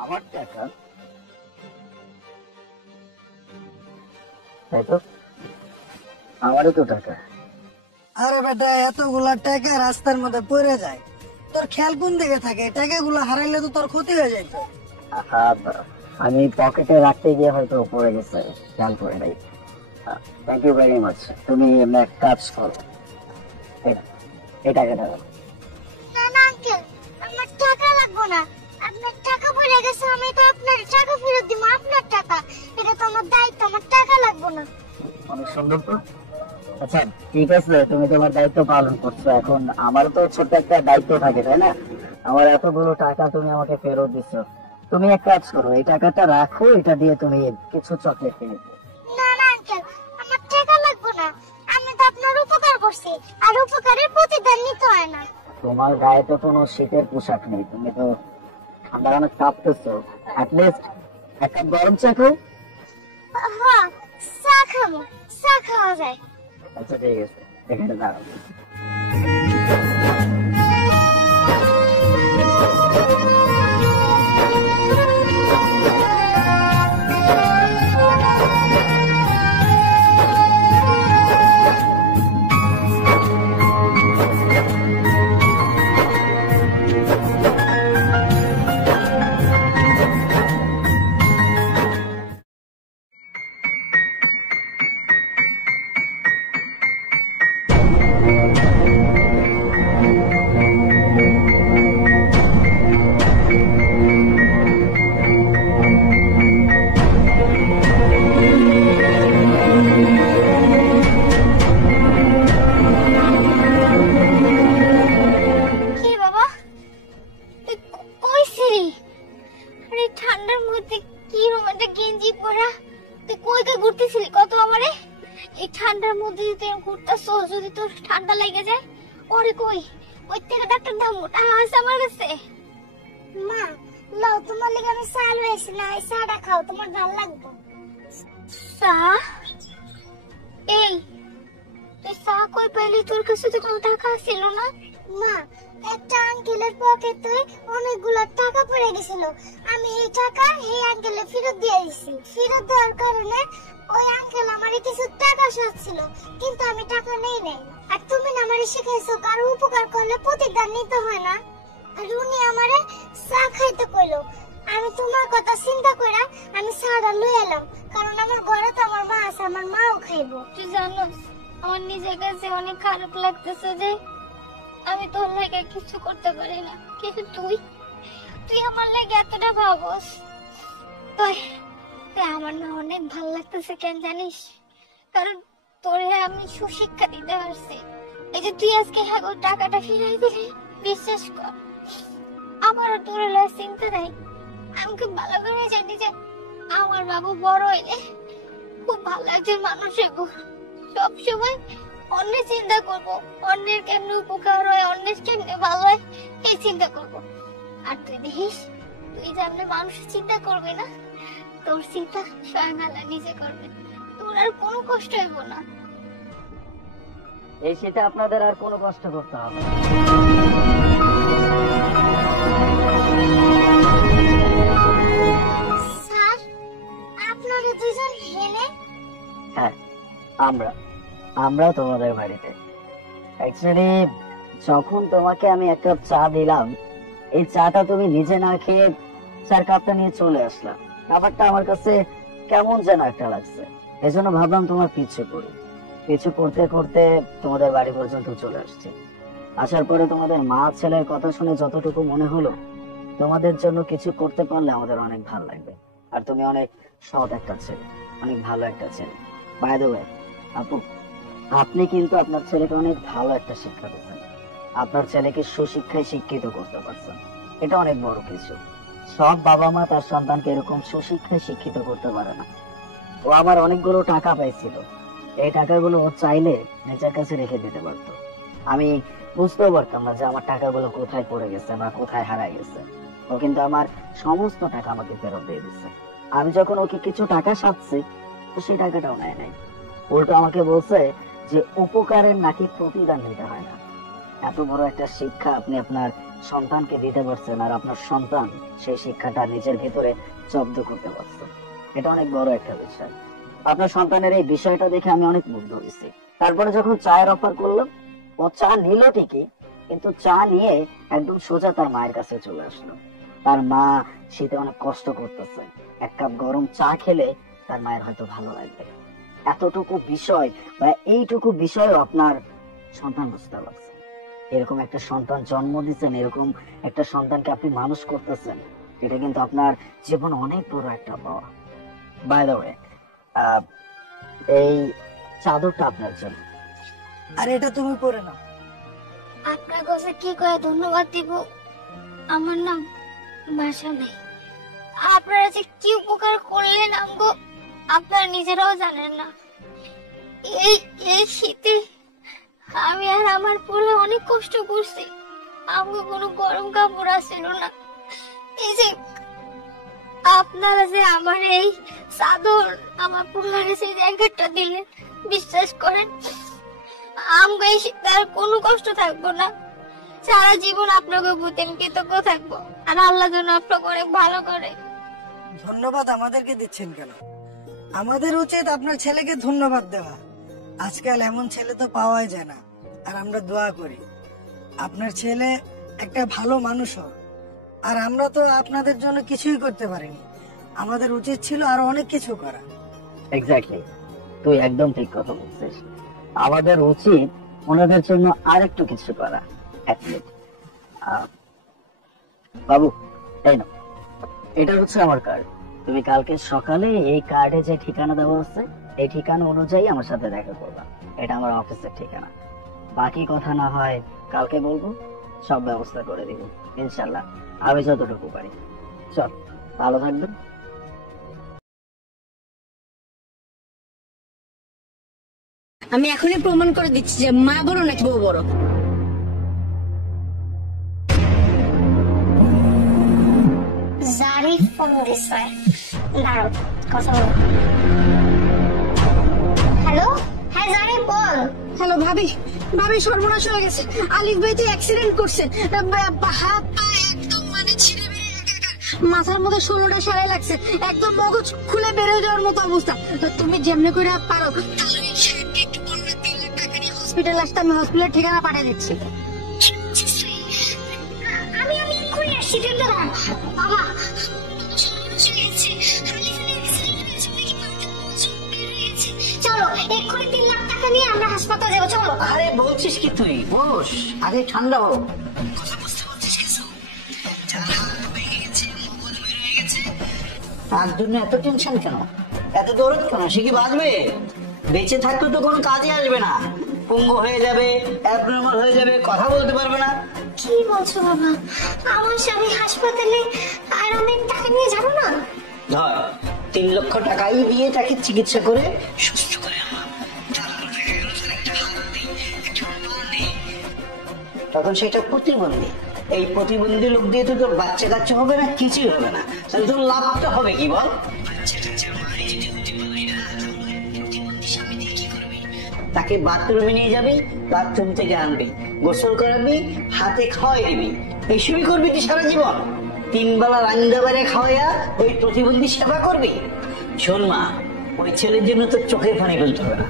আমার টাকা? তাই তো, আমারই তো টাকা। আরে বেটা, এতগুলা টাকা রাস্তার মধ্যে পড়ে যায়, তোর খেয়াল কোন দিকে থাকে? টাকাগুলো হারাইলে তো তোর ক্ষতি হয়ে যায়। আমি পকেটে রাখতে গিয়ে হয়তো পড়ে গেছে, খেয়াল করে নাই। Thank you very much. তুমি এক কাজ করো, এই টাকাটা দাও। না না আঙ্কেল, আমার টাকা লাগবে না। আপনার টাকা পড়ে গেছে, আমি তো আপনার টাকা ফেরত দিব। আপনার টাকা, এটা তো আমার দায়িত্ব, আমার টাকা লাগবে না। অনেক সুন্দর তো। আচ্ছা ঠিক আছে, তুমি তোমার দায়িত্ব পালন করছো। এখন আমার তো ছোট্ট একটা দায়িত্ব থাকে, তাই না? আমার এতগুলো টাকা তুমি আমাকে ফেরত দিচ্ছ। তুমি এক কাজ করো, এই টাকাটা রাখো, এটা দিয়ে তুমি কিছু চকলেট কিনে দিও। না না আঙ্কেল, আমার টাকা লাগবে না। আমি তো আপনার উপকার করছি, আর উপকারের প্রতিদান নিতে হয় না। তোমার গায়ে তো কোনো শীতের পোশাক নেই, তুমি তো ঠান্ডা অনেক কাঁপতেছো। অ্যাটলিস্ট এক কাপ গরম চা খাও। হ্যাঁ, চা খাবো, চা খাওয়া যায়। আচ্ছা ঠিক আছে, এখানে দাঁড়াও। কি বাবা, তুই কই ছিলি? আরে ঠান্ডার মধ্যে কি রোমান্টিক গেঞ্জি পরা, তুই কই কই ঘুরতেছিলি কত আমারে? এই ঠান্ডার মধ্যে যদি তুই ঘুরতেছো, যদি তোর ঠান্ডা লেগে যায়, ওরে কই ওই থেকে ডাক্তার দামু আছে আমার কাছে। মা লাও, তোমার লাগি আমি চা লইছি না, এই চাটা খাও, তোমার ভালো লাগবে। চা? এই তুই চা কই পেলি? তোর কাছে তো কোনো টাকা ছিল না। মা, একটা আঙ্কেলের পকেটে অনেকগুলো টাকা পড়ে গেছিল, আমি এই টাকা এই আঙ্কেলে ফেরত দিয়ে দিছি। ফেরত দেওয়ার কারণে ওই আঙ্কেল আমারে কিছু টাকা সাথছিল, কিন্তু আমি টাকা নেই নাই। আর তুমি না আমারে শিখাইছো কারো উপকার করলে প্রতিদান নিতে হয় না। আর উনি আমারে চা খাইতে কইলো, আমি তোমার কথা চিন্তা কইরা আমি চাটা লই এলাম, কারণ আমার ঘরে তো আমার মা আছে, আমার মাও খাইবো। তুই জানোস আমার নিজের কাছে অনেক খারাপ লাগতেছে যে আমি তোর লাগে কিছু করতে পারি না, কিন্তু তুই আমার লাগে এতটা ভাবস। তুই আমার না অনেক ভালো লাগতেছে, কেন জানিস? কারণ তোরে আমি সুশিক্ষা দিতে পারছি। এই যে তুই আজকে হ্যাঁ টাকাটা ফিরাই দিলি, বিশ্বাস কর আমারও তোর চিন্তা নাই। আমি খুব ভালো করে জানি যে আমার বাবু বড় হইলে খুব ভালো একজন মানুষ হইব। সবসময় অন্যের চিন্তা করব, অন্যের কেমনে উপকার হয়, অন্যের কেমনে ভালো হয়, এই চিন্তা করব। আর তুই দেখিস, তুই যেমন মানুষের চিন্তা করবি না, তোর চিন্তা স্বয়ং আল্লাহ নিজে করবে, তোর আর কোনো কষ্ট হইব না। এই সেটা আপনাদের আর কোনো কষ্ট করতে হবে না। স্যার, আপনারা দুজন হেনে? হ্যাঁ, আমরা তোমাদের বাড়িতে। অ্যাকচুয়ালি যখন তোমাকে আমি এক কাপ চা দিলাম, এই চাটা তুমি নিজে না খেয়ে চার কাপটা নিয়ে চলে আসলাম। ব্যাপারটা আমার কাছে কেমন যেন একটা লাগছে, এজন্য ভাবলাম তোমার পিছু করি। পিছু করতে করতে তোমাদের বাড়ি পর্যন্ত চলে আসছে। আসার পরে তোমাদের মা ছেলের কথা শুনে যতটুকু মনে হলো, তোমাদের জন্য কিছু করতে পারলে আমাদের অনেক ভালো লাগবে। আর তুমি অনেক সৎ একটা ছেলে, অনেক ভালো একটা ছেলে। বাই দ্য ওয়ে আপু, আপনি কিন্তু আপনার ছেলেকে অনেক ভালো একটা শিক্ষা দিচ্ছেন। আপনার ছেলেকে সুশিক্ষায় শিক্ষিত করতে পারছেন, এটা অনেক বড় কিছু। সব বাবা মা তার সন্তানকে এরকম সুশিক্ষায় শিক্ষিত করতে পারে না। ও আমার অনেকগুলো টাকা পাইছিল, এই টাকাগুলো ও চাইলে নিজের কাছে রেখে দিতে পারতো। আমি বুঝতেও পারতাম না যে আমার টাকাগুলো কোথায় পড়ে গেছে বা কোথায় হারায় গেছে। ও কিন্তু আমার সমস্ত টাকা আমাকে ফেরত দিয়ে দিচ্ছে। আমি যখন ওকে কিছু টাকা সাধছি, তো সেই টাকাটাও নেয় নাই। উল্টো আমাকে বলছে যে উপকারের নাকি প্রতিদান নিতে হয় না। এত বড় একটা শিক্ষা আপনি আপনার সন্তানকে দিতে পারছেন, আর আপনার সন্তান সেই শিক্ষাটা নিজের ভিতরে জব্দ করতে পারছে, এটা অনেক বড় একটা বিষয়। আপনার সন্তানের এই বিষয়টা দেখে আমি অনেক মুগ্ধ হয়েছি। তারপরে যখন চায়ের অফার করলাম, ও চা নিল ঠিকই, কিন্তু চা নিয়ে একদম সোজা তার মায়ের কাছে চলে আসলো। তার মা শীতে অনেক কষ্ট করতেছে, এক কাপ গরম চা খেলে তার মায়ের হয়তো ভালো লাগবে। এতটুকু বিষয় বা এইটুকু বিষয়ও আপনার সন্তান বুঝতে পারছে। এরকম একটা সন্তান জন্ম দিচ্ছেন, এরকম একটা সন্তানকে আপনি মানুষ করতেছেন, এটা কিন্তু আপনার জীবন অনেক বড় একটা পাওয়া। বাই দ্য ওয়ে, এই চাদরটা আপনার জন্য। আর এটা তুমি পরে নাও। আপনার কাছে কি করে ধন্যবাদ দিব, আমার নাম ভাষা নেই। আপনারা যে কি উপকার করলেন আমগো, আপনারা নিজেরাও জানেন না। এই এই শীতে আমি আর আমার পোলা অনেক কষ্ট করছি। আমগো কোনো গরম কাপড় আসছিল না। এই যে আপনারা যে আমার এই চাদর, আমার পোলারে সেই জ্যাকেটটা দিলেন, বিশ্বাস করেন আমগো এই শীতে আর কোনো কষ্ট থাকবো না। সারা জীবন আপনাকে প্রতি আমি কৃতজ্ঞ থাকবো, আর আল্লাহ যেন আপনাকে অনেক ভালো করে। ধন্যবাদ আমাদেরকে দিচ্ছেন কেন? আমাদের উচিত আপনার ছেলেকে ধন্যবাদ দেওয়া। আজকাল এমন ছেলে তো পাওয়াই যায় না। আর আমরা দোয়া করি আপনার ছেলে একটা ভালো মানুষ হোক। আর আমরা তো আপনাদের জন্য কিছুই করতে পারিনি, আমাদের উচিত ছিল আরো অনেক কিছু করা। এক্স্যাক্টলি, তুই একদম ঠিক কথা বলছিস। আমাদের উচিত ওনাদের জন্য আরেকটু কিছু করা। এক মিনিট, বাবু এই নাও, এটা হচ্ছে আমার কার্ড। তুমি কালকে সকালে এই কার্ডে যে ঠিকানা দেওয়া আছে, এই ঠিকানা অনুযায়ী আমার সাথে দেখা করবা। এটা আমার অফিসের ঠিকানা। বাকি কথা না হয় কালকে বলবো, সব ব্যবস্থা করে দিব ইনশাল্লাহ, আমি যতটুকু পারি। চল, ভালো থাকবেন। আমি এখনই প্রমাণ করে দিচ্ছি যে মা বড় নাকি বউ বড়। জারিফ ফোন দিছে, দাঁড়াও কথা বলো। হ্যালো, হ্যাঁ জারিফ বল। হ্যালো ভাবি, ভাবি সর্বনাশ হয়ে গেছে। আলিফ ভাই তো অ্যাক্সিডেন্ট করছে, হাত পা একদম মানে ছিঁড়ে বেরিয়ে একাকার। মাথার মধ্যে 16টা সেলাই লাগছে, একদম মগজ খুলে বেরোয় যাওয়ার মতো অবস্থা। তো তুমি যেমনি করে পারো তাহলে এই সাহেবকে একটু বলবে 3 লাখ টাকা নিয়ে হসপিটাল আসতে, আমি হসপিটালের ঠিকানা পাঠিয়ে দিচ্ছি। আমি এক্ষুনি আসছি, তুই তো দাঁড়া। বাবা চলো এক্ষুনি 3 লাখ টাকা নিয়ে আমরা হাসপাতালে যাবো, চলো। আরে বলছিস কি তুই? বস, আগে ঠান্ডা হও। তার জন্য এত টেনশন কেন, এত দৌড় কেন? সে কি বাঁচবে? বেঁচে থাকলে তো কোনো কাজে আসবে না, পঙ্গু হয়ে যাবে, অ্যাবনর্মাল হয়ে যাবে, কথা বলতে পারবে না। কি বলছো বাবা? আমার স্বামী হাসপাতালে, আর আমি টাকা নিয়ে যাবো না? ধর 3 লক্ষ টাকাই দিয়ে তাকে চিকিৎসা করে সুস্থ করে আনলাম, তখন সেটা প্রতিবন্ধী। এই প্রতিবন্ধী লোক দিয়ে তো তোর বাচ্চা কাচ্চা হবে না, কিছুই হবে না। তাহলে তোর লাভটা হবে কি বল? তাকে বাথরুমে নিয়ে যাবি, বাথরুম থেকে আনবি, গোসল করাবি, হাতে খাওয়াই দিবি, এইসবই করবি কি সারা জীবন? 3 বেলা রান্নাবাড়ে খাওয়াইয়া ওই প্রতিবন্ধী সেবা করবি? শোন মা, ওই ছেলের জন্য তোর চোখের পানি ফেলতে হবে না।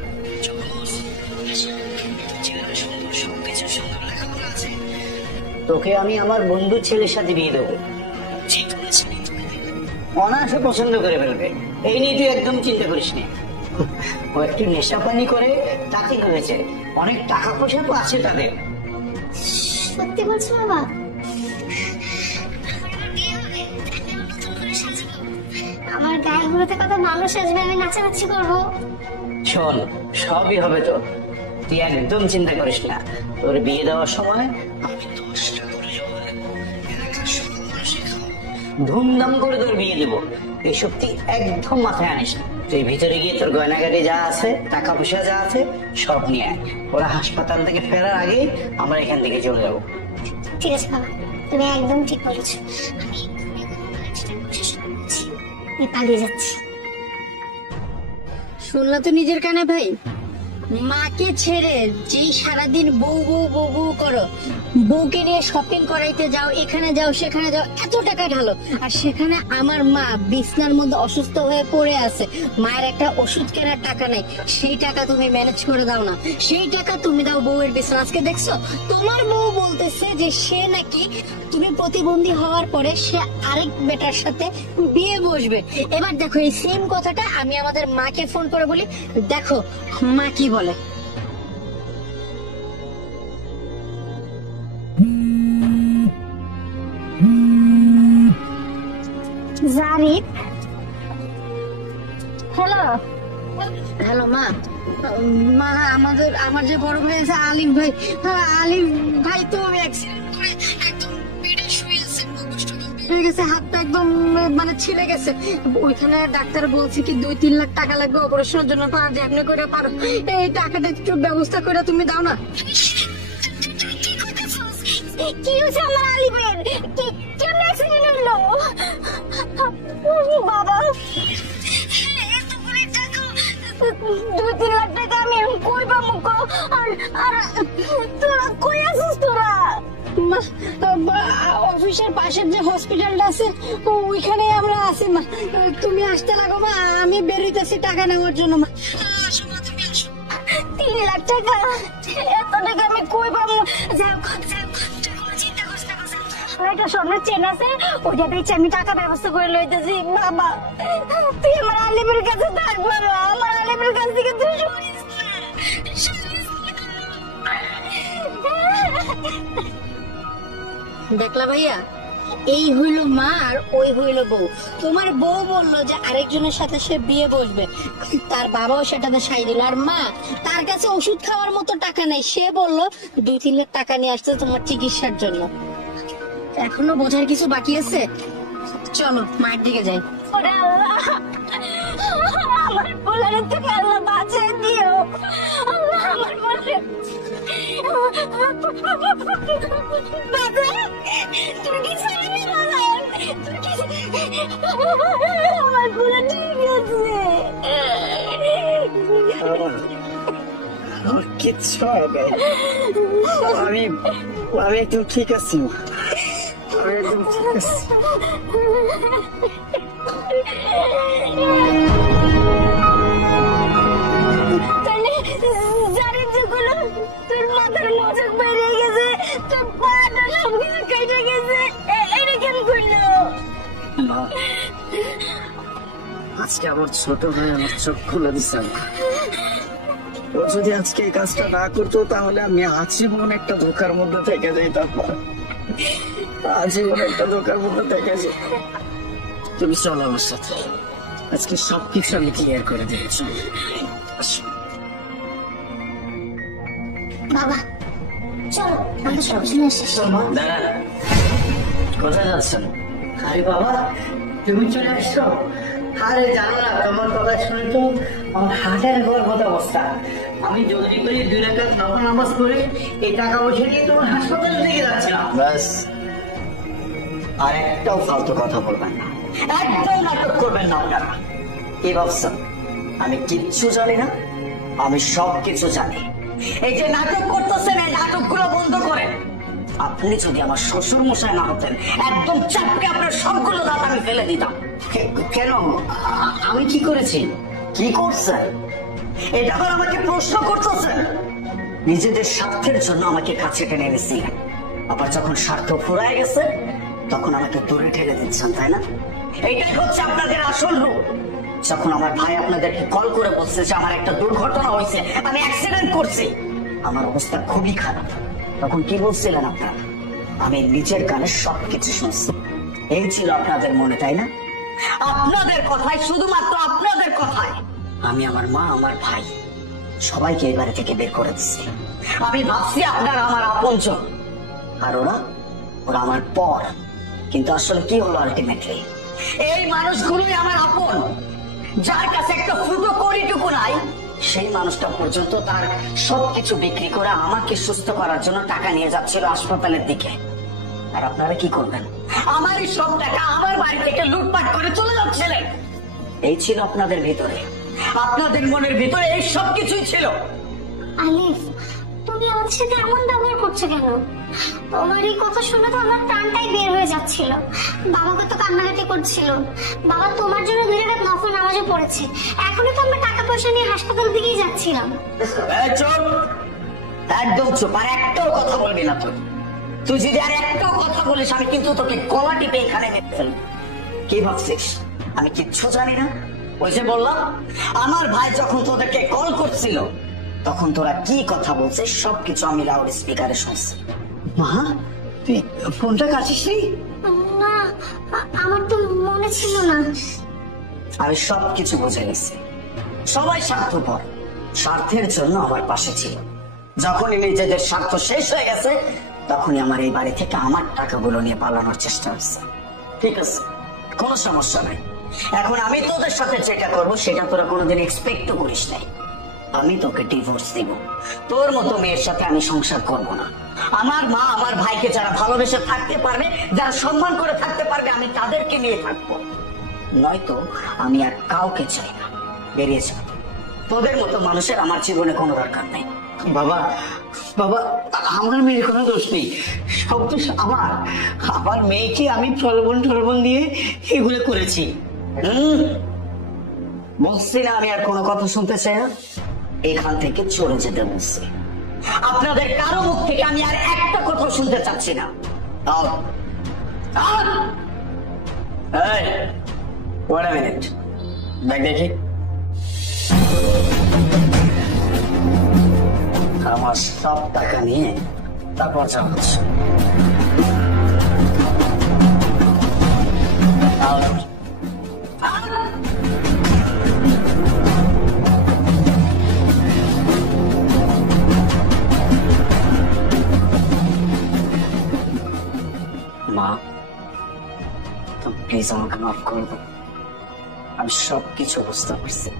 তোকে আমি আমার বন্ধুর ছেলের সাথে বিয়ে দেবো, অনায়াসে পছন্দ করে ফেলবে। এই নিয়ে তুই একদম চিন্তা করিস নি। ও একটু নেশা পানি করে, তাতে হয়েছে, অনেক টাকা পয়সা তো আছে তাদের। সত্যি বলছো বাবা? আমার গায়ের গুলোতে কত মানুষ আসবে, আমি নাচানাচি করবো। শোন, সবই হবে তো, তুই একদম চিন্তা করিস না। তোর বিয়ে দেওয়ার সময় আমি 10টা করে ধুমধাম করে তোর বিয়ে দেবো। এসব তুই একদম মাথায় আনিস না। তুই ভিতরে গিয়ে তোর গয়নাগাটি যা আছে, টাকা পয়সা যা আছে, সব নিয়ে আয়। ওরা হাসপাতাল থেকে ফেরার আগে আমরা এখান থেকে চলে যাবো। ঠিক আছে বাবা, তুমি একদম ঠিক বলেছো। আমি পালিয়ে যাচ্ছি। শুনলা তো নিজের কানে ভাই, মাকে ছেড়ে যেই সারাদিন বউ বউ বউ বউ করো, বউকে নিয়ে শপিং করাইতে যাও, এখানে যাও সেখানে যাও, এত টাকা ঢালো, আর সেখানে আমার মা বিছনার মধ্যে অসুস্থ হয়ে পড়ে আছে, মায়ের একটা ওষুধ কেনার টাকা নেই, সেই টাকা তুমি ম্যানেজ করে দাও না, সেই টাকা তুমি দাও বউয়ের বিছনা। আজকে দেখছো তোমার বউ বলতেছে যে সে নাকি তুমি প্রতিবন্ধী হওয়ার পরে সে আরেক বেটার সাথে বিয়ে বসবে। এবার দেখো এই সেম কথাটা আমি আমাদের মাকে ফোন করে বলি, দেখো মা কি বলে। জারিফ, হ্যালো। হ্যালো মা। মা আমার যে বড় ভাই আছে আলিফ ভাই, আলিফ ভাই তো অ্যাক্সিডেন্ট করে একদম বেডে শুয়ে আছে, হয়ে গেছে, হাতটা একদম মানে ছিলে গেছে। ওইখানে ডাক্তার বলছে কি 2-3 লাখ টাকা লাগবে অপারেশনের জন্য, তো আর যেমনি করে পারো এই টাকাটা একটু ব্যবস্থা করে তুমি দাও না। কি হয়েছে আমার আলিফের? কেমন অ্যাক্সিডেন্ট হলো বাবা? এতগুলো টাকা, 2-3 লাখ টাকা আমি কই পাবো গো? আর তোরা কই আছিস তোরা? অফিসের পাশের যে হসপিটালটা আছে ওইখানে আমরা আছি মা, তুমি আসতে লাগো মা, আমি বেরোইতেছি টাকা নেওয়ার জন্য মা। 3 লাখ টাকা, এত টাকা আমি কই পাবো? যাও চিন্তা করিস না, একটা স্বর্ণের চেন আছে, ওইটা বেচে আমি টাকা ব্যবস্থা করে লইতেছি। বাবা তুই আমার আলিমের কাছে থাক বাবা, আমার আলিমের কাছ থেকে তুই সরিস না। দেখলা ভাইয়া, এই হইল মা আর ওই হইল বউ। তোমার বউ বললো যে আরেকজনের সাথে সে বিয়ে বসবে, তার বাবাও সেটাতে সাই দিল, আর মা তার কাছে ওষুধ খাওয়ার মতো টাকা নেই, সে বললো 2-3 লাখ টাকা নিয়ে আসছে তোমার চিকিৎসার জন্য। এখনো বোঝার কিছু বাকি আছে, চলো মায়ের দিকে যাই। ওরে আল্লাহ, আমার পোলার থেকে আল্লাহ বাঁচিয়ে দিও আল্লাহ, আমার পোলারে বাবা তুমি কি জানি বাবা, তুমি কি আমার পোলা ঠিক আছে? আমার কিচ্ছু হবে, আমি একদম ঠিক আছি, আমি একদম ঠিক আছি। তাহলে জারিফ যেগুলো তোর মাথার মজক বাইরে গেছে, তোর পাটা সব কিছু কেটে গেছে, এটা কেন করলো? আজকে আমার ছোট ভাই আমার চোখ খুলে দিচ্ছে। ও যদি আজকে এই কাজটা না করতো তাহলে আমি আজীবন একটা ধোকার মধ্যে থেকে যেতাম, আজীবন একটা ধোকার মধ্যে থেকে যেত। তুমি চলো আমার সাথে, আজকে সবকিছু আমি ক্লিয়ার করে দিয়েছি। বাবা চলো আমরা সব শুনে এসেছি। দাঁড়া, কোথায় যাচ্ছেন? আরে বাবা তুমি চলে আসছো? আরে জানো না, তোমার কথা শুনে তো আমার হাজার হওয়ার মতো অবস্থা। আমি জলদি করে 2 রাকাত নফল নামাজ পড়ে এই টাকা পয়সা নিয়ে তোমার হাসপাতালে নিয়ে যাচ্ছিলাম। ব্যাস, আর একটাও ফালতু কথা বলবেন না, একদম নাটক করবেন না আপনারা। কি ভাবছেন আমি কিচ্ছু জানি না? আমি সব কিছু জানি। এই যে নাটক করতেছেন, এই নাটকগুলো বন্ধ করেন। আপনি যদি আমার শ্বশুর মশাই না হতেন, একদম চাপকে আপনার সবগুলো দাঁত আমি ফেলে দিতাম। কেন? আমি কি করেছি? কি করছেন? এটা আবার আমাকে প্রশ্ন করতেছেন? নিজেদের স্বার্থের জন্য আমাকে কাছে টেনে এনেছিলেন, আবার যখন স্বার্থ ফুরায় গেছে তখন আমাকে দূরে ঠেলে দিচ্ছেন, তাই না? এইটাই হচ্ছে আপনাদের আসল রূপ। যখন আমার ভাই আপনাদেরকে কল করে বলছে যে আমার একটা দুর্ঘটনা হয়েছে, আমি অ্যাক্সিডেন্ট করছি, আমার অবস্থা খুবই খারাপ, তখন কি বলছিলেন আপনারা? আমি নিজের কানে সবকিছু শুনছি। এই ছিল আপনাদের মনে, তাই না? আপনাদের কথায়, শুধুমাত্র আপনাদের কথায় আমি আমার মা, আমার ভাই সবাইকে এই বাড়ি থেকে বের করে দিচ্ছি। আমি ভাবছি আপনারা আমার আপনজন, আর ওরা আমার পর। কিন্তু আসলে কি হলো আলটিমেটলি? এই মানুষগুলোই আমার আপন। যার কাছে একটা ফুটো কড়িটুকু নাই, সেই মানুষটা পর্যন্ত তার সবকিছু বিক্রি করে আমাকে সুস্থ করার জন্য টাকা নিয়ে যাচ্ছিল হাসপাতালের দিকে। আর আপনারা কি করবেন? আমারই সব টাকা আমার বাড়ি থেকে লুটপাট করে চলে যাচ্ছিলেন। এই ছিল আপনাদের ভিতরে, আপনাদের মনের ভিতরে এই সব কিছুই ছিল। আলিফ, তুমি আমাদের সাথে এমন ব্যবহার করছো কেন? তোমার এই কথা শুনে তো আমার প্রাণটাই বের হয়ে যাচ্ছিল। বাবাকে তো কান্নাকাটি করছিল। বাবা তোমার জন্য 2 রাকাত নফল নামাজও পড়েছে। এখনই তো আমরা টাকা পয়সা নিয়ে হাসপাতাল দিকেই যাচ্ছিলাম। চুপ, একদম চুপ, আর একটাও কথা বলবি না তুই। তুই যদি আর একটাও কথা বলিস আমি কিন্তু তোকে গলা টিপে এখানে মেরে ফেলবো। কি ভাবছিস আমি কিচ্ছু জানি না? ওই যে বললাম, আমার ভাই যখন তোদেরকে কল করছিল তখন তোরা কি কথা বলছিস সবকিছু আমি লাউড স্পিকারে শুনছি। মা, তুই ফোনটা কাটিস নি? না, আমার তো মনে ছিল না। আমি সবকিছু বুঝে গেছি। সবাই স্বার্থপর, স্বার্থের জন্য আমার পাশে ছিল। যখনই নিজেদের স্বার্থ শেষ হয়ে গেছে তখনই আমার এই বাড়ি থেকে আমার টাকাগুলো নিয়ে পালানোর চেষ্টা হচ্ছে। ঠিক আছে, কোনো সমস্যা নাই। এখন আমি তোদের সাথে যেটা করবো সেটা তোরা কোনোদিন এক্সপেক্টও করিস নাই। আমি তোকে ডিভোর্স দিব। তোর মতো মেয়ের সাথে আমি সংসার করব না। আমার মা আমার ভাইকে যারা ভালোবেসে থাকতে পারবে, যারা সম্মান করে থাকতে পারবে, আমি তাদেরকে নিয়ে থাকবো। নয়তো আমি আর কাউকে চাই না। বেরিয়ে যা। তোদের মতো মানুষের আমার জীবনে কোনো দরকার নাই। বাবা, বাবা, আমার মেয়ের কোনো দোষ নেই, সব দোষ আমার। আমার মেয়েকে আমি প্রলোভন দিয়ে এগুলো করেছি। বলছি না আমি আর কোনো কথা শুনতে চাই না, এখান থেকে চলে যেতে বলছি। আপনাদের কারো মুখ থেকে আমি আর একটা কথা শুনতে চাচ্ছি না। ওয়েট আ মিনিট, দেখ দেখি। আমার সব টাকা নিয়ে তারপর যাচ্ছি। মা, তুমি প্লিজ আমাকে মাফ করে দাও। আমি সবকিছু বুঝতে পারছি।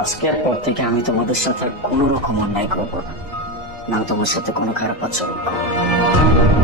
আজকের পর থেকে আমি তোমাদের সাথে কোনো রকম অন্যায় করবো না, না তোমার সাথে কোনো খারাপ আচরণ করবো।